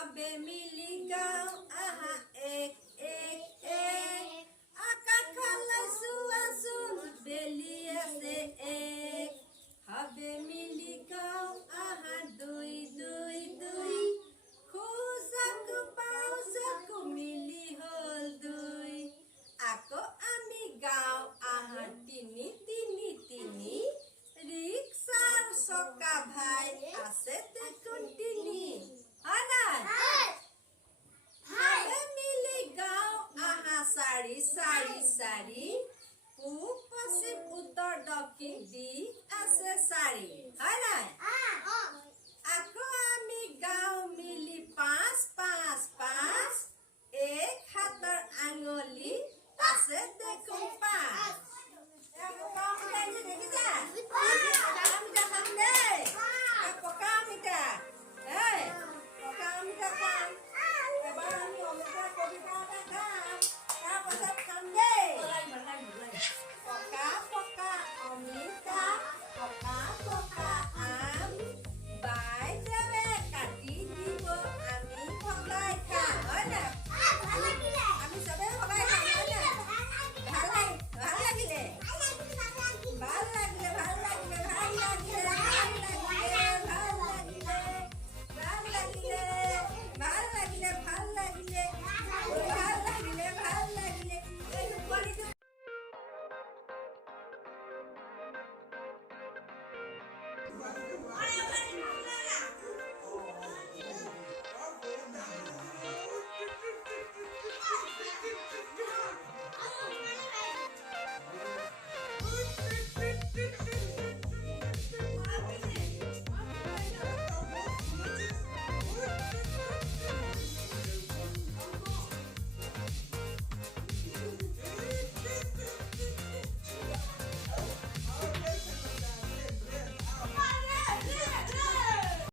সবে মিলি গাওঁ আহা এক এক এক আকাশলৈ চোৱাচোন বেলি আছে এক সবে মিলি গাওঁ আহা দুই দুই দুই খোজাকো পাওঁ চকু মিলি হ'ল দুই আকৌ আমি গাওঁ আহা তিনি তিনি তিনি ৰিক্সাৰ চকা ভাই আছে দেখোন তিনি হয় নাই সবে মিলি গাওঁ আহা চাৰি চাৰি চাৰি পূব পশ্চিম উত্তৰ দক্ষিণ দিশ আছে চাৰি হয় নাই আকৌ আমি গাওঁ মিলি পাঁচ পাঁচ পাঁচ এক হাতৰ আঙুলি আছে দেখোন পাঁচ